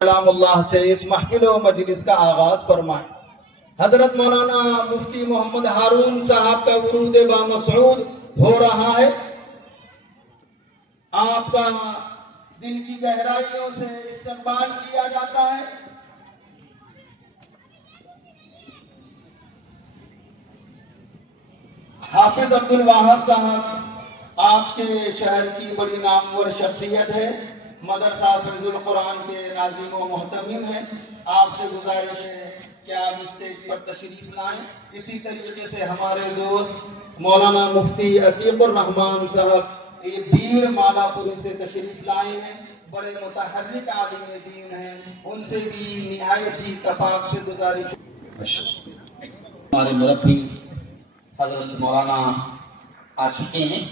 کلام اللہ سے اس محفل و مجلس کا آغاز فرمائیں۔ حضرت مولانا مفتی محمد ہارون صاحب کا ورود بامسعود ہو رہا ہے۔ آپ کا دل کی گہرائیوں سے استقبال کیا جاتا ہے۔ حافظ عبدالوہاب صاحب آپ کے شہر کی بڑی نامور شخصیت ہے، مدرسہ فیض القرآن کے ناظم و محتمم ہیں۔ آپ سے گزارش ہے کہ آپ اسٹیج پر تشریف لائیں۔ اسی طریقے سے ہمارے دوست مولانا مفتی عتیق الرحمان صاحب یہ بیر مالا پوری سے تشریف لائے ہیں، بڑے متحرک عالم دین ہیں، ان سے بھی نہایت ہی اتفاق سے گزارش۔ ہمارے مربی حضرت مولانا آ چکے ہیں۔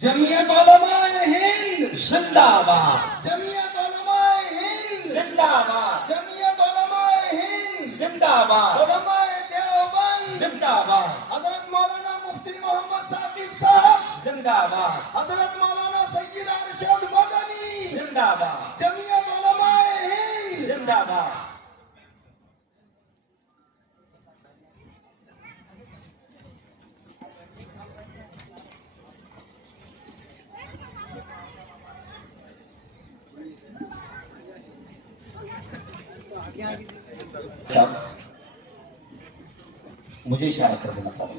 جمعیت علماء ہند زندہ آباد، جمعیت علماء ہند زندہ آباد، جمعیت علماء ہند زندہ آباد، علماء دیوبند زندہ آباد، حضرت مولانا مفتی محمد ثاقب صاحب زندہ آباد، حضرت مولانا سید ارشد مدنی زندہ آباد، جمعیت علماء ہند زندہ آباد۔ صاحب مجھے اشارہ کر دینا صاحب۔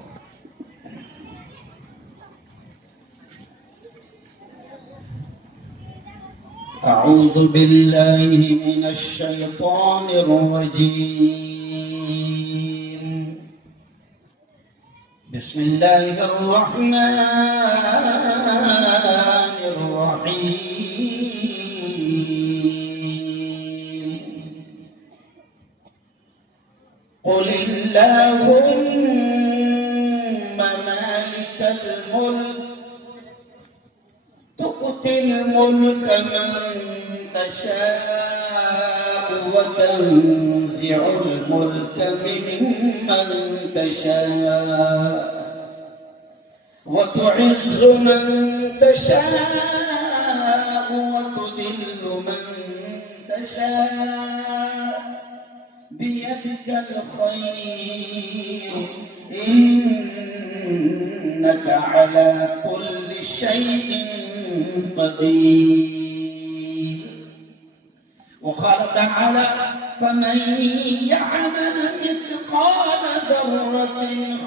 اعوذ باللہ من الشیطان الرجیم، بسم اللہ الرحمن الرحیم۔ قل اللهم مالك الملك تؤتي الملك من تشاء وتنزع الملك ممن تشاء وتعز من تشاء وتذل من تشاء بيدك الخير إنك على كل شيء قدير. وقال تعالى فمن يعمل مثقال ذرة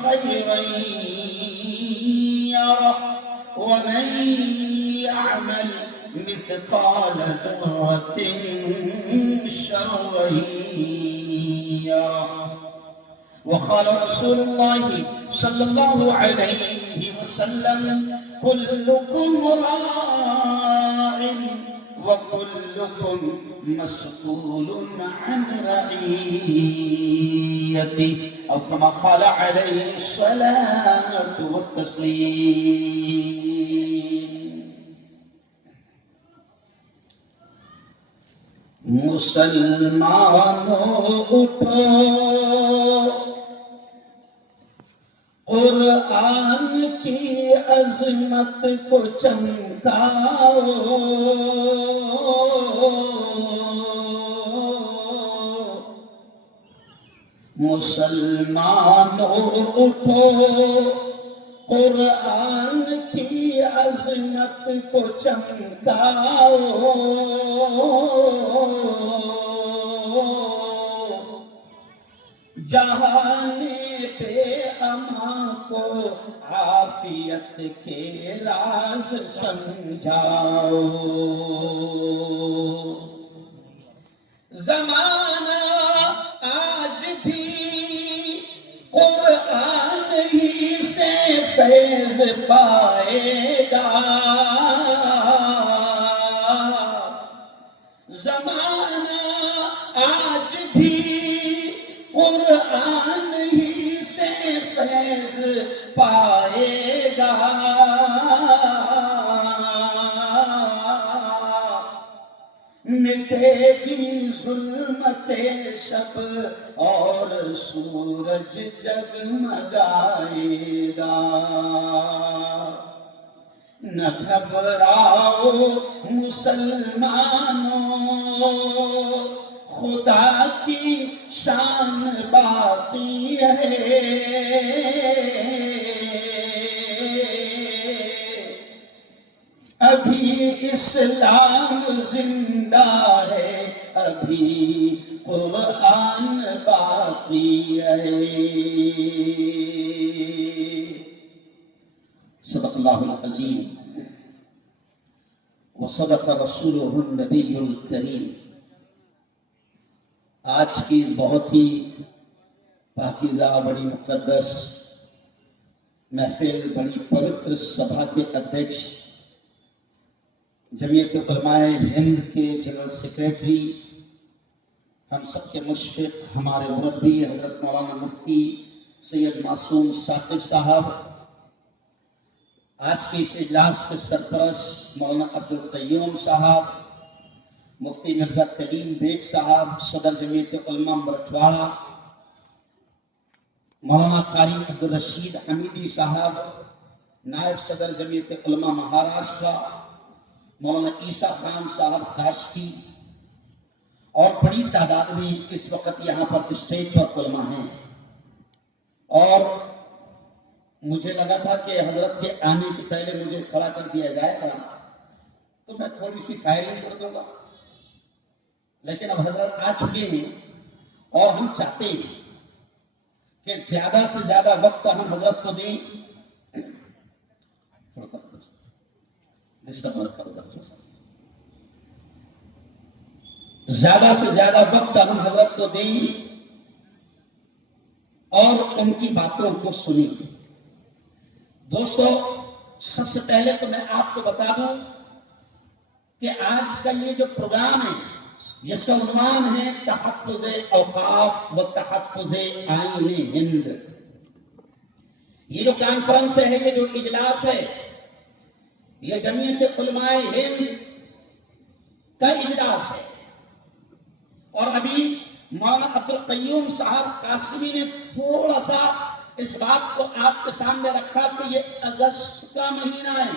خيرا يره ومن يعمل مثقال ذرة شرا يره. وقال رسول الله صلى الله عليه وسلم كلكم راع وكلكم مسؤول عن رعيته أو كما قال عليه الصلاة والتسليم. مسلمانوں اٹھو قرآن کی عظمت کو چمکاؤ، مسلمانوں اٹھو قرآن کی عظمت کو چمکاؤ، جہان بے امان کو عافیت کے راز سمجھاؤ. زمانہ آج بھی قرآن ہی سے فیض پائے گا، زمانہ آج بھی قرآن ہی سے فیض پائے گا. مٹے گی ظلمت شب اور سورج جگمگائے گا. نہ گھبراؤ مسلمانوں، خدا کی شان باقی ہے، ابھی اسلام زندہ ہے، ابھی قرآن باقی ہے۔ صدق اللہ العظیم وصدق رسولہ النبی الکریم۔ آج کی بہت ہی پاکیزہ، بڑی مقدس محفل، بڑی پوتر سبھا کے ادھیکش جمعیت علماء ہند کے جنرل سیکریٹری، ہم سب کے مشفق، ہمارے مربی حضرت مولانا مفتی سید معصوم ثاقب صاحب، آج کی اس اجلاس کے سرپرست مولانا عبدالقیوم صاحب، مفتی مرزا کلیم بیگ صاحب، صدر جمعیت علماء مرٹھواڑہ، مولانا قاری عبدالرشید حمیدی صاحب، نائب صدر جمعیت علماء مہاراشٹرا، مولانا عیسیٰ خان صاحب کاشفی، اور بڑی تعداد میں اس وقت یہاں پر اسٹیج پر علماء ہیں۔ اور مجھے لگا تھا کہ حضرت کے آنے کے پہلے مجھے کھڑا کر دیا جائے گا تو میں تھوڑی سی فائرنگ کر دوں گا، لیکن اب حضرت آ چکے ہیں اور ہم چاہتے ہیں کہ زیادہ سے زیادہ وقت ہم حضرت کو دیں۔ تھوڑا سا زیادہ سے زیادہ وقت ہم حضرت کو دیں اور ان کی باتوں کو سنیں۔ دوستو، سب سے پہلے تو میں آپ کو بتا دوں کہ آج کا یہ جو پروگرام ہے، جس کا عنوان ہے تحفظ اوقاف و تحفظ آئین ہند، یہ جو کانفرنس ہے، یہ جو اجلاس ہے، یہ جمعیت علماء ہند کا اجلاس ہے۔ اور ابھی مولانا عبدالقیوم صاحب قاسمی نے تھوڑا سا اس بات کو آپ کے سامنے رکھا کہ یہ اگست کا مہینہ ہے،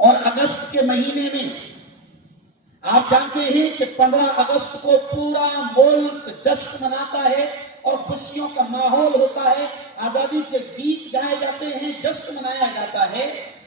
اور اگست کے مہینے میں آپ جانتے ہیں کہ 15 اگست کو پورا ملک جشن مناتا ہے اور خوشیوں کا ماحول ہوتا ہے، آزادی کے گیت گائے جاتے ہیں، جشن منایا جاتا ہے۔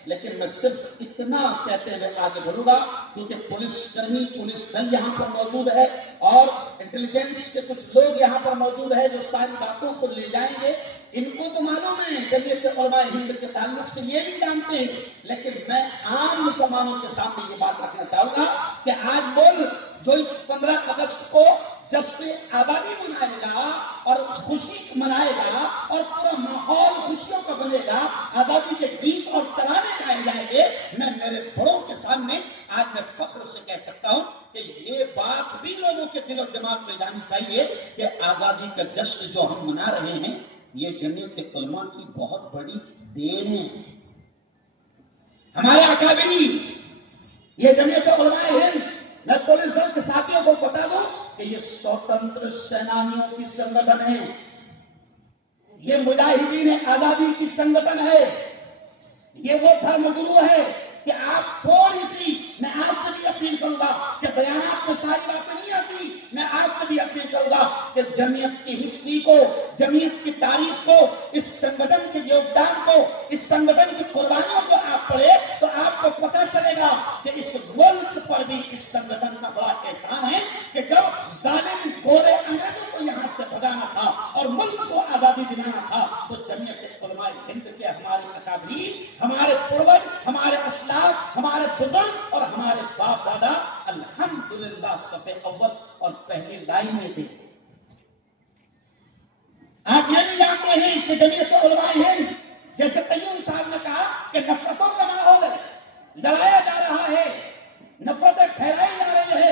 لیکن میں صرف اتنا کہتے ہوئے آگے بڑھوں گا، کیونکہ پولیس کرمی، پولیس دل یہاں پر موجود ہے اور انٹیلیجنس کے کچھ لوگ یہاں پر موجود ہے جو ساری باتوں کو لے جائیں گے۔ ان کو تو معلوم ہے جمعیت علماء ہند کے تعلق سے، یہ بھی جانتے ہیں، لیکن میں عام مسلمانوں کے سامنے یہ بات رکھنا چاہوں گا کہ آج ملک جو اس 15 اگست کو جشن آزادی منائے گا اور اس خوشی منائے گا اور پورا ماحول خوشیوں کا بنے گا، آزادی کے گیت اور ترانے گائے جائیں گے، میں میرے بڑوں کے سامنے آج میں فخر سے کہہ سکتا ہوں کہ یہ بات بھی لوگوں کے دل و دماغ میں جانی چاہیے کہ آزادی کا جشن جو ہم منا رہے ہیں، یہ جمعیت علماء کی بہت بڑی دین ہے۔ ہمارے اکابرین، یہ جمعیت علماء ہند، میں پولیس دل کے ساتھیوں کو بتا دوں کہ یہ سوتنتر سینانیوں کی سنگٹن ہے، یہ مجاہدین آزادی کی سنگٹن ہے، یہ وہ دھرم گرو ہے کہ آپ تھوڑی سی، میں آپ سے بھی اپیل کروں گا کہ بیانات میں ساری باتیں نہیں آتی، میں آپ سے بھی اپیل کروں گا کہ جمعیت کی ہسٹری کو، جمعیت کی تاریخ کو، اس سنگٹن کے یوگدان کو، اس سنگٹن کی قربانیوں کو آپ پڑھے تو آپ کو پتہ چلے گا کہ اس ملک پر بھی اس سنگٹن کا بڑا احسان ہے کہ جب ظالم گورے انگریزوں کو یہاں سے بھگانا تھا اور ملک کو آزادی دلانا تھا تو جمعیت علماء ہند کے ہمارے اکابرین، ہمارے پروج، ہمارے اسلاف، ہمارے بزرگ اور ہمارے باپ دادا الحمدللہ صف اول اور پہلی لائن میں تھے۔ آپ یہ بھی جانتے ہیں کہ جمعیت علماء ہند، جیسے قیوم صاحب نے کہا کہ نفرتوں کا ماحول ہے، لڑایا جا رہا ہے، نفرتیں پھیلائی جا رہی ہے،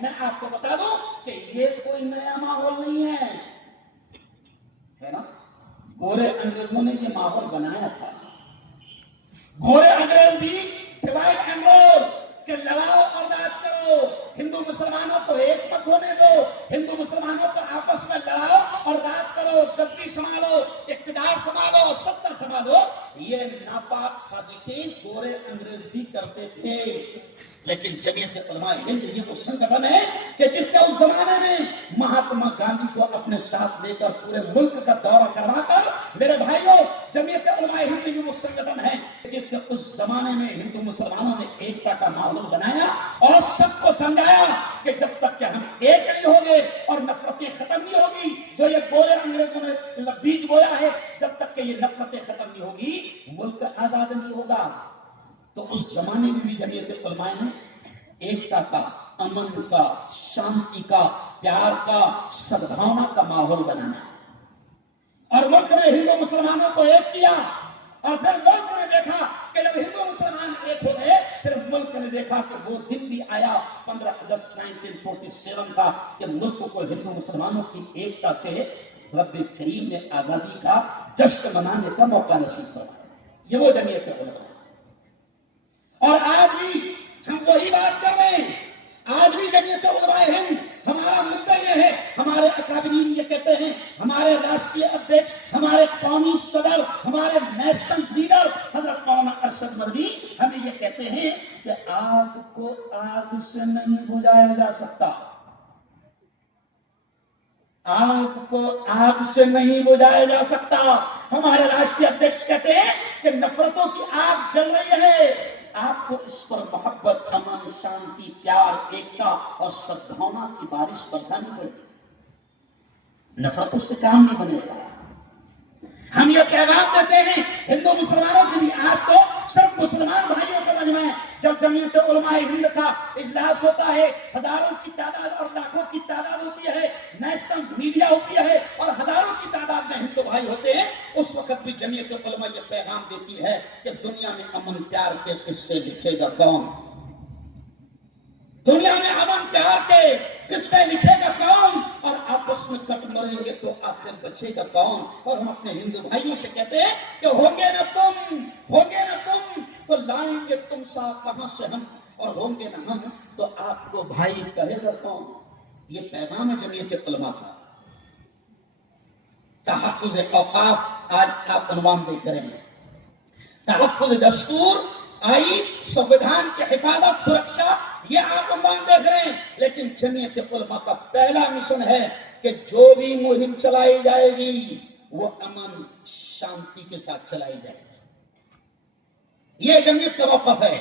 میں آپ کو بتا دوں کہ یہ کوئی نیا ماحول نہیں ہے نا؟ گورے انگریزوں نے یہ ماحول بنایا تھا۔ گورے انگریز بھی ڈیوائڈ اینڈ رول کہ لڑاؤ اور راج کرو، ہندو مسلمانوں کو ایک مت ہونے دو، ہندو مسلمانوں کو آپس میں لڑاؤ اور راج کرو، گدی سنبھالو، اقتدار سنبھالو، ستا سنبھالو۔ یہ ناپاک سازشیں گورے انگریز بھی کرتے تھے، لیکن جمعیت علماء ہند یہ وہ سنگٹھن ہے کہ جس نے اس زمانے میں مہاتما گاندھی کو اپنے ساتھ لے کر پورے ملک کا دورہ کروا کر، میرے بھائیوں، جمعیت علماء ہند یہ وہ سنگٹھن ہے جس سے اس زمانے میں ہندو مسلمانوں نے ایکتا کا ماحول بنایا اور سب کو سمجھایا کہ جب تک کہ ہم ایک نہیں ہوں گے اور نفرتیں ختم نہیں ہوگی، جو یہ گورے انگریزوں نے بیج بویا ہے، جب تک کہ یہ نفرتیں ختم نہیں ہوگی ملک آزاد نہیں ہوگا۔ تو اس زمانے میں بھی جمعیت علماء نے ایکتا کا، امن کا، شانتی کا، پیار کا، سدبھاونا کا ماحول بنایا اور ملک میں ہندو مسلمانوں کو ایک کیا، اور پھر ملک نے دیکھا کہ جب ہندو مسلمان ایک ہو گئے، پھر ملک نے دیکھا کہ وہ دن بھی آیا 15 اگست 1947 کا کہ ملک کو ہندو مسلمانوں کی ایکتا سے رب کریم نے آزادی کا جشن منانے کا موقع نصیب کیا۔ یہ وہ جمعیت علماء، اور آج بھی ہم وہی بات کر رہے ہیں۔ آج بھی جمعیت علماء ہند ہمارا مدعا یہ ہے، ہمارے اکابرین یہ کہتے ہیں، ہمارے راشٹریہ ادھیکش، ہمارے قومی صدر، ہمارے نیشنل لیڈر حضرت مولانا ارشد مدنی ہمیں یہ کہتے ہیں کہ آگ کو آگ سے نہیں بجھایا جا سکتا، آگ کو آگ سے نہیں بجھایا جا سکتا۔ ہمارے راشٹریہ ادھیکش کہتے ہیں کہ نفرتوں کی آگ جل رہی ہے، آپ کو اس پر محبت، امن، شانتی، پیار، ایکتا اور سدبھاونا کی بارش برسانی پڑے گی، نفرتوں سے کام نہیں بنے گا۔ ہم یہ پیغام دیتے ہیں ہندو مسلمانوں کے بھی، آج تو صرف مسلمان بھائیوں کا مجمع ہے۔ جب جمعیت علماء ہند کا اجلاس ہوتا ہے، ہزاروں کی تعداد اور لاکھوں کی تعداد ہوتی ہے، نیشنل میڈیا ہوتی ہے اور ہزاروں کی تعداد میں ہندو بھائی ہوتے ہیں، اس وقت بھی جمعیت علماء یہ پیغام دیتی ہے کہ دنیا میں امن پیار کے قصے لکھے گا کون؟ دنیا میں امن پیار کے قصے لکھے گا کون؟ اور آپس میں کٹ مریں گے تو آخر بچے گا کون؟ اور ہم اپنے ہندو بھائیوں سے کہتے ہیں کہ ہوگے نہ تم تو لائیں گے تم سا کہاں سے ہم، اور ہوں گے نہ ہم تو آپ کو بھائی کہے گا کون؟ یہ پیغام ہے جمعیت علماء کا۔ تحفظ اوقاف آج آپ عنوان دیکھ رہے ہیں، تحفظ دستور، آئین، سنویدھان کی حفاظت، سرکشا، یہ آپ عنوان دیکھ رہے ہیں، لیکن جمعیت علماء کا پہلا مشن ہے کہ جو بھی مہم چلائی جائے گی وہ امن شانتی کے ساتھ چلائی جائے گی۔ یہ جمعیت کا موقف ہے۔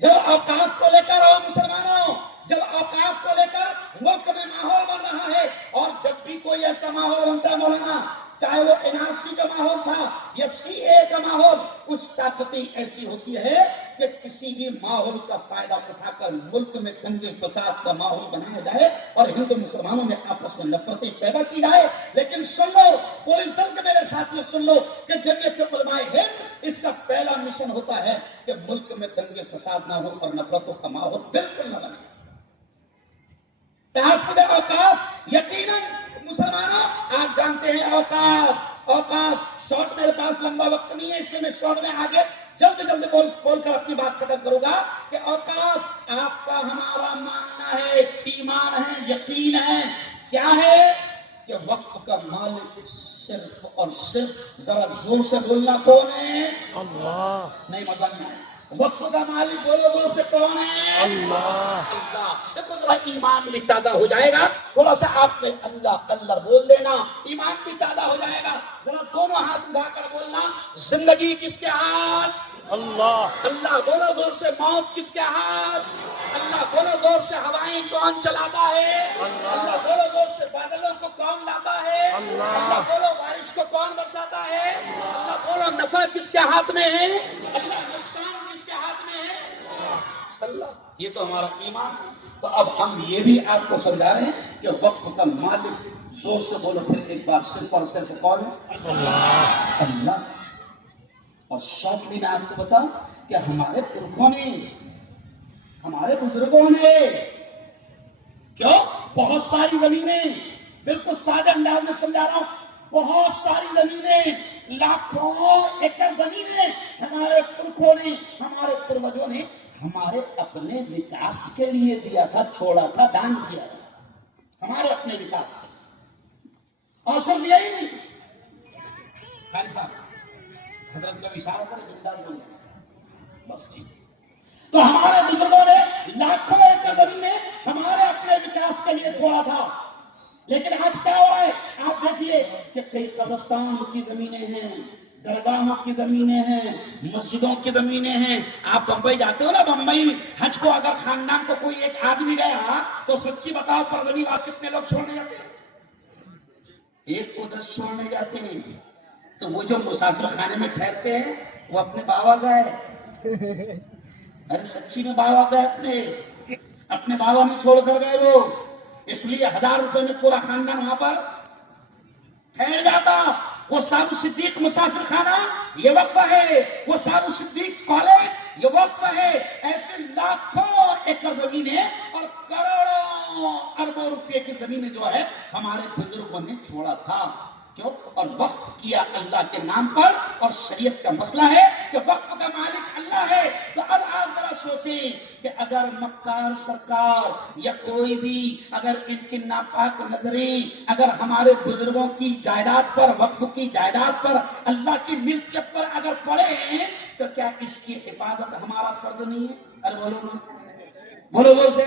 جب اوقاف کو لے کر اور مسلمانوں، جب اوقاف کو لے کر ملک میں ماحول بن رہا ہے، اور جب بھی کوئی ایسا ماحول بنتا ہے مولانا، چاہے وہ NRC کا ماحول تھا یا CA کا ماحول، کچھ طاقتیں ایسی ہوتی ہے کہ کسی بھی ماحول کا فائدہ اٹھا کر ملک میں دنگے فساد کا ماحول بنایا جائے اور ہندو مسلمانوں میں آپس میں نفرتیں پیدا کی جائے۔ لیکن سن لو پولیس دل کے میرے ساتھیوں، سن لو کہ جمعیت علماء ہند اس کا پہلا مشن ہوتا ہے کہ ملک میں دنگے فساد نہ ہو اور نفرتوں کا ماحول بالکل نہ بنے۔ تحفظ اوقاف، یقیناً مسلمانوں آپ جانتے ہیں اوقاف شارٹ، میرے پاس لمبا وقت نہیں ہے اس لیے میں شارٹ میں آگے جلد بول کر اپنی بات ختم کروں گا کہ اوقاف آپ کا ہمارا ماننا ہے، ایمان ہے، یقین ہے، کیا ہے کہ وقف کا مالک صرف اور صرف، ذرا زور سے بولنا، کون ہے؟ اللہ۔ نہیں مزہ نہیں آیا، وقف کا مالک بولو زور سے، کون ہے؟ اللہ۔ دیکھو ذرا ایمان بھی تازہ ہو جائے گا، تھوڑا سا آپ نے اللہ اللہ بول دینا، ایمان بھی تازہ ہو جائے گا۔ ذرا دونوں ہاتھ اٹھا کر بولنا، زندگی کس کے ہاتھ؟ اللہ۔ اللہ بولو زور سے، موت کس کے ہاتھ؟ اللہ بولو زور سے، ہوائیں کون چلاتا ہے؟ اللہ بولو زور سے، بادلوں کو کون لاتا ہے؟ اللہ بولو بارش کو کون برساتا ہے؟ اللہ بولو نفع کس کے ہاتھ میں ہے؟ اللہ نقصان کس کے ہاتھ میں ہے؟ اللہ۔ یہ تو ہمارا ایمان ہے۔ تو اب ہم یہ بھی آپ کو سمجھا رہے ہیں کہ وقف کا مالک، زور سے بولو پھر ایک بار، صرف اور صرف کون ہے؟ اللہ۔ اللہ۔ اور شارٹلی میں آپ کو بتاؤں کہ ہمارے پرکھوں نے، ہمارے بزرگوں نے، کیوں بہت ساری زمینیں، بالکل سادہ انداز میں سمجھا رہا ہوں، بہت ساری زمینیں، لاکھوں ایکڑ زمینیں ہمارے پرکھوں نے، ہمارے پروجوں نے ہمارے اپنے وکاس کے لیے دیا تھا، چھوڑا تھا، دان کیا تھا، ہمارے اپنے وکاس کے۔ اور صرف یہی نہیں، خان صاحب حضرت جب اشارہ کرے زندہ بول جائے بس ٹھیک. تو ہمارے بزرگوں نے لاکھوں ایکڑ زمینیں ہمارے اپنے وکاس کے لیے چھوڑا تھا. لیکن آج کیا ہو رہا ہے؟ آپ دیکھیے کہ کئی قبرستان کی زمینیں ہیں, درگاہوں کی زمینیں ہیں, مسجدوں کی زمینیں ہیں. آپ بمبئی جاتے ہو نا, بمبئی میں حج کو اگر خاندان کو کوئی ایک آدمی گیا تو سچی بتاؤ پروری بات کتنے لوگ چھوڑنے جاتے ہیں؟ 1 کو 10 چھوڑنے جاتے ہیں. تو وہ جو مسافر خانے میں ٹھہرتے ہیں وہ اپنے بابا گئے, ارے سچی میں بابا گئے, اپنے بابا نے چھوڑ کر گئے وہ. اس لیے 1000 روپے میں پورا خاندان وہاں پر ٹھہر جاتا. وہ سادو صدیق مسافر خانہ یہ وقف ہے, وہ سادو صدیق کالج یہ وقف ہے. ایسے لاکھوں ایکڑ زمینیں اور کروڑوں اربوں روپے کی زمینیں جو ہے ہمارے بزرگوں نے چھوڑا تھا. کیوں؟ اور وقف کیا اللہ کے نام پر. اور شریعت کا مسئلہ ہے کہ وقف کا مالک اللہ ہے. تو اب آپ ذرا سوچیں کہ اگر مکار سرکار یا کوئی بھی اگر ان کی ناپاک نظریں اگر ہمارے بزرگوں کی جائیداد پر, وقف کی جائیداد پر, اللہ کی ملکیت پر اگر پڑے تو کیا اس کی حفاظت ہمارا فرض نہیں ہے؟ ارے بولو بولو زور سے.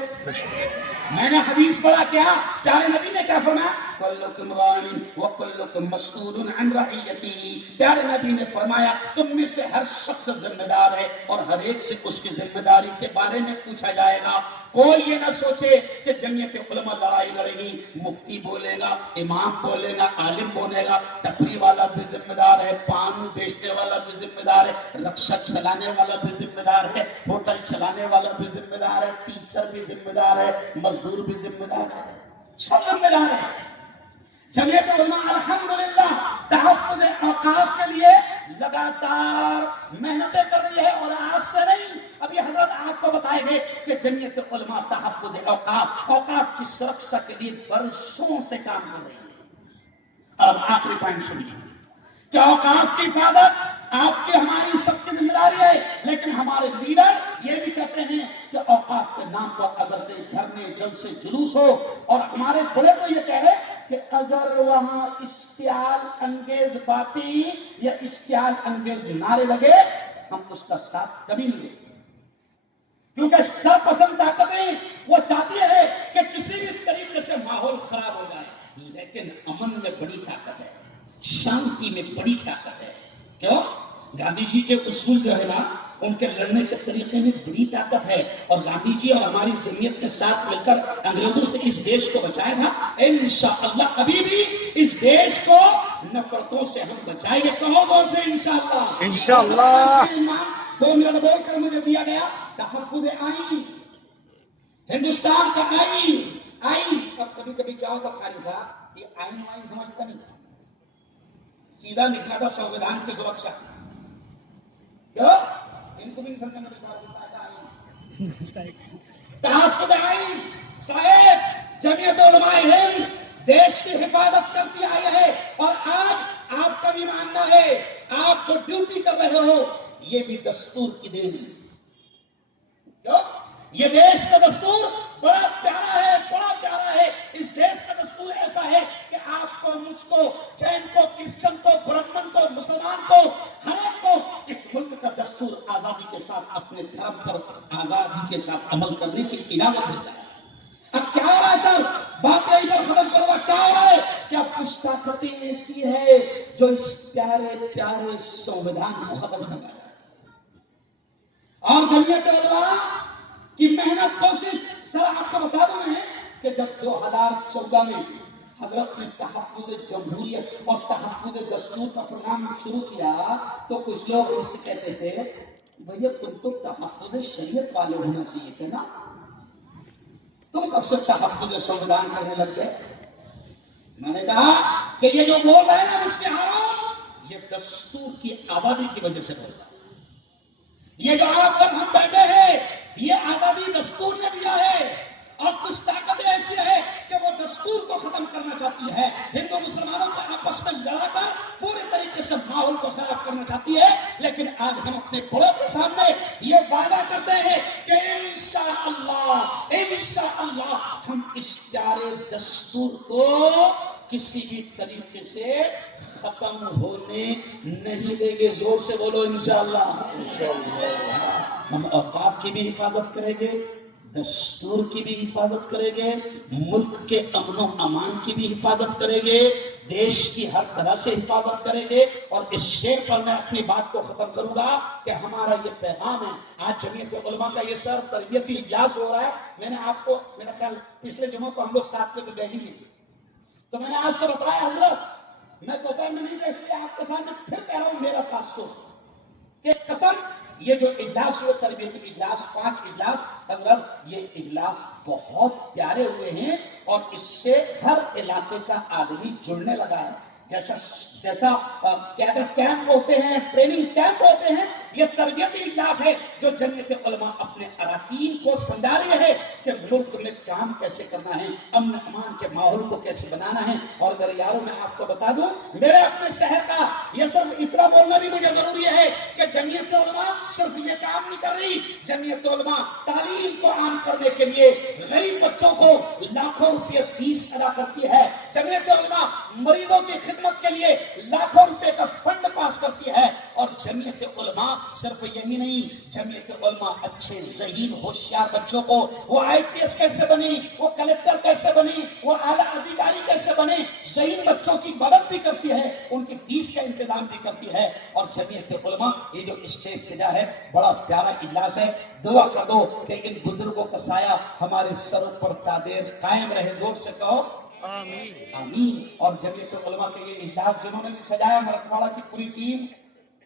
میں نے حدیث پڑھا, کیا پیارے نبی نے کیا فرمایا؟ کلکم راعٍ وکلکم مسئول عن رعیتہ. پیارے نبی نے فرمایا تم میں سے ہر شخص ذمہ دار ہے اور ہر ایک سے اس کی ذمہ داری کے بارے میں پوچھا جائے گا. کوئی یہ نہ سوچے کہ جمعیت علماء لڑائی لڑے گی, مفتی بولے گا, امام بولے گا, عالم بولے گا, ٹپری والا بھی ذمہ دار ہے, پان بیچنے والا بھی ذمہ دار ہے, رکشا چلانے والا بھی ذمہ دار ہے, ہوٹل چلانے والا بھی ذمہ دار ہے, ٹیچر بھی ذمہ دار ہے, مزدور بھی ذمہ دار ہے, سب ذمہ دار ہے. جمعیت علماء الحمدللہ تحفظ اوقاف کے لیے لگاتار محنتیں کر رہی ہے. اور آج سے نہیں, ابھی حضرت آپ کو بتائے گے کہ جمعیت علماء تحفظ اوقاف کی سرکشا کے لیے برسوں سے کام کر رہی ہے. اب آخری پوائنٹ سنیے کہ اوقاف کی حفاظت آپ کی ہماری سب کی ذمہ داری ہے. لیکن ہمارے لیڈر یہ بھی کہتے ہیں کہ اوقاف کے نام پر اگر کوئی دھرنے جلسے جلوس ہو, اور ہمارے بڑے تو یہ کہہ رہے کہ اگر وہاں اشتعال انگیز باتیں یا اشتعال انگیز نعرے لگے ہم اس کا ساتھ کبھی نہیں دیں گے. کیونکہ سرپسند طاقتیں وہ چاہتی ہے کہ کسی بھی طریقے سے ماحول خراب ہو جائے. لیکن امن میں بڑی طاقت ہے, شانتی میں بڑی طاقت ہے. کیوں؟ گاندھی جی کے اصول جو ہے نا, ان کے لڑنے کے طریقے میں بڑی طاقت ہے. اور گاندھی جی اور ہماری جمعیت کے ساتھ مل کر انگریزوں سے اس دیش کو بچایا تھا. انشاءاللہ ابھی بھی اس دیش کو نفرتوں سے ہم بچائیں گے. کہو زور سے انشاءاللہ. انشاءاللہ. 2 منٹ بول کر مجھے دیا گیا تحفظ آئین, ہندوستان کا آئین. اب کبھی کبھی کیا ہوتا خالی صاحب, یہ آئین سمجھتا نہیں, سیدھا لکھنا تھا سنویدھان کی سرکشا. کیوں؟ ان کو بھی نہیں سمجھنا تحفظ آئین. صاحب جمعیت علماء ہند دیش کی حفاظت کرتی آئی ہے. اور آج آپ کا بھی ماننا ہے, آپ جو ڈیوٹی کر رہے ہو یہ بھی دستور کی دین ہے. کیوں؟ یہ دیش کا دستور بڑا پیارا ہے, بڑا پیارا ہے. اس دیش کا دستور ایسا ہے کہ آپ کو, مجھ کو, جین کو, کرسچن کو, برہمن کو, مسلمان کو, ہر ایک کو اس ملک کا دستور آزادی کے ساتھ اپنے دھرم پر آزادی کے ساتھ عمل کرنے کی اجازت دیتا ہے. اب کیا ہو رہا ہے سر, بات یہی پر ختم کروا, کیا ہو رہا ہے کہ اب کچھ طاقتیں ایسی ہے جو اس پیارے پیارے سنویدھان کو ختم کرنا چاہتی ہے. اور جمعیت علماء کی محنت کوشش, سر آپ کو بتا دوں میں کہ جب 2014 میں حضرت نے تحفظ جمہوریت اور تحفظ دستور کا پروگرام شروع کیا تو کچھ لوگ ان سے کہتے تھے بھیا تم تو تحفظ شریعت والے ہونا چاہیے تھے نا, تم کب سے تحفظ سنویدھان کرنے لگ گئے. میں نے کہا کہ یہ جو بول رہے ہیں نا مفتی ہارون, یہ دستور کی آزادی کی وجہ سے بول رہا ہے. یہ جو آپ پر ہم بیٹھے ہیں یہ آزادی دستور نے دیا ہے. اور کچھ طاقتیں ایسی ہے کہ وہ دستور کو ختم کرنا چاہتی ہے, ہندو مسلمانوں کو آپس میں لڑا کر پورے طریقے سے ماحول کو خراب کرنا چاہتی ہے. لیکن آج ہم اپنے بڑوں کے سامنے یہ وعدہ کرتے ہیں کہ انشاءاللہ ہم اس پیارے دستور کو کسی بھی طریقے سے ختم ہونے نہیں دیں گے. زور سے بولو انشاءاللہ. ہم اوقاف کی بھی حفاظت کریں گے, دستور کی بھی حفاظت کریں گے, ملک کے امن و امان کی بھی حفاظت کریں گے, دیش کی ہر طرح سے حفاظت کریں گے. اور اس شعر پر میں اپنی بات کو ختم کروں گا کہ ہمارا یہ پیغام ہے. آج جمعیت علماء کا یہ سر تربیتی اجلاس ہو رہا ہے. میں نے آپ کو, میرا خیال پچھلے جمعہ کو ہم لوگ ساتھ میں تو دہلی میں, تو میں نے آج سے بتایا حضرت میں دوپہر میں نہیں تھا, اس لیے آپ کے سامنے پھر کہہ رہا ہوں میرا تاثر کہ قسم یہ جو اجلاس ہوئے تربیتی اجلاس 5 اجلاس, حضرت یہ اجلاس بہت پیارے ہوئے ہیں اور اس سے ہر علاقے کا آدمی جڑنے لگا ہے. جیسا کیڈر کیمپ ہوتے ہیں, ٹریننگ کیمپ ہوتے ہیں, یہ تربیتی اجلاس ہے جو جمعیت علماء اپنے اراکین کو سمجھا رہے ہیں کہ ملک میں کام کیسے کرنا ہے, امن امان کے ماحول کو کیسے بنانا ہے. اور میرے یاروں میں آپ کو بتا دوں, میرے اپنے شہر کا یہ سب اتنا بولنا بھی مجھے ضروری ہے کہ جمعیت علماء صرف یہ کام نہیں کر رہی. جمعیت علماء تعلیم کو عام کرنے کے لیے غریب بچوں کو لاکھوں روپے فیس ادا کرتی ہے. جمعیت علماء مریضوں کی خدمت کے لیے لاکھوں روپے کا فنڈ پاس کرتی ہے. اور جمعیت علماء صرف یہی نہیں, جمعیت علماء اچھے ذہین ہوشیار بچوں کو وہ IPS کیسے بنی, وہ کلکٹر کیسے بنی, وہ اعلیٰ ادھیکاری کیسے بنے, ذہین بچوں کی مدد بھی کرتی ہے, ان کی فیس کا انتظام بھی کرتی ہے. اور جمعیت علماء یہ جو اسٹیج سجا ہے بڑا پیارا اجلاس ہے. دعا کر دو کہ ان بزرگوں کا سایہ ہمارے سروں پر تادیر قائم رہے. زور سے کہو آمین آمین. اور جمعیت علماء کے یہ اجلاس جنہوں نے سجایا, مرتواڑہ کی پوری ٹیم,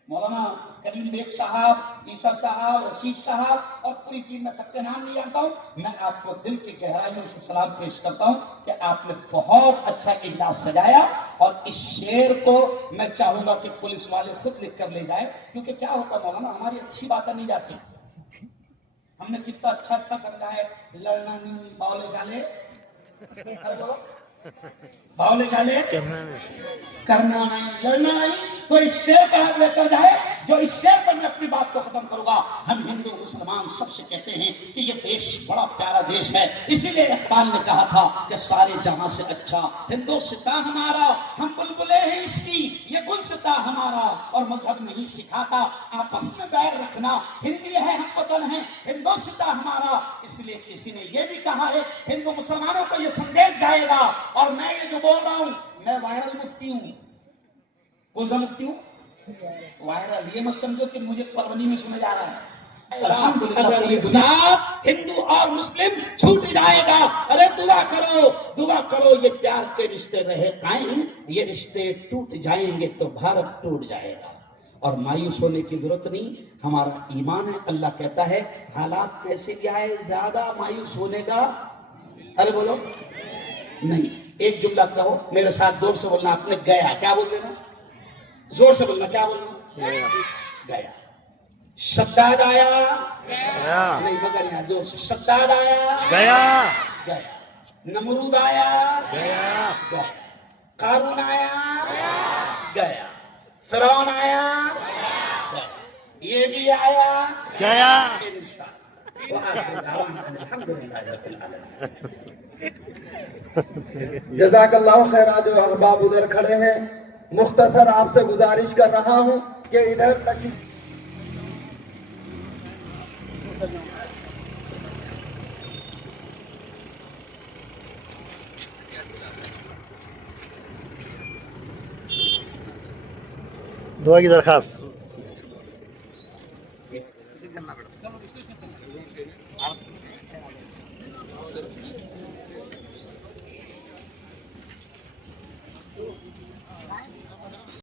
مولانا کلیم بیگ صاحب, عیسیٰ صاحب, رشید صاحب اور پوری ٹیم, میں سب کے نام نہیں جانتا ہوں. میں آپ کو دل کی گہرائیوں سے سلام پیش کرتا ہوں کہ آپ نے بہت اچھا اجلاس سجایا. اور اس شعر کو میں چاہوں گا کہ پولیس والے خود لکھ کر لے جائیں, کیونکہ کیا ہوتا مولانا, ہماری اچھی باتیں نہیں جاتی. ہم نے کتنا اچھا سمجھا ہے, لڑنا نہیں, باولے جالے باولے جالے کرنا نہیں, لڑنا نہیں. تو اس شعر کا ہم لے کر جائے, جو اس شعر پر میں اپنی بات کو ختم کروں گا. ہم ہندو مسلمان سب سے کہتے ہیں کہ یہ دیش بڑا پیارا دیش ہے. اسی لیے اقبال نے کہا تھا کہ سارے جہاں سے اچھا ہندوستاں ہمارا, ہم بلبلے ہیں اس کی یہ گلستاں ہمارا. اور مذہب نہیں سکھاتا آپس میں بیر رکھنا, ہندی ہے ہم وطن ہیں ہندوستاں ہمارا. اس لیے کسی نے یہ بھی کہا ہے ہندو مسلمانوں کو یہ سندیش جائے گا. اور میں یہ جو بول رہا ہوں, میں وائرل مفتی ہوں. کون سا مفتی ہوں؟ وائرل. یہ مت سمجھو کہ مجھے پرونی میں سنا جا رہا ہے. الحمدللہ ہندو اور مسلم چھوٹ جائے گا. ارے دعا کرو یہ پیار کے رشتے رہے قائم, یہ رشتے ٹوٹ جائیں گے تو بھارت ٹوٹ جائے گا. اور مایوس ہونے کی ضرورت نہیں, ہمارا ایمان ہے. اللہ کہتا ہے حالات کیسے بھی آئے زیادہ مایوس ہونے کا, ارے بولو نہیں. ایک جملہ کہو میرے ساتھ, زور سے بولنا آپ نے, گیا. کیا بول دینا, زور سے بولنا, کیا بولنا, گیا. شداد آیا, نہیں مگر یہاں زور سے, شداد آیا, گیا. نمرود آیا, گیا. قارون آیا, گیا. فرعون آیا, گیا. یہ بھی آیا, گیا. جزاک اللہ خیر. جو احباب ادھر کھڑے ہیں, مختصر آپ سے گزارش کر رہا ہوں کہ ادھر تشریف دعا کی درخواست.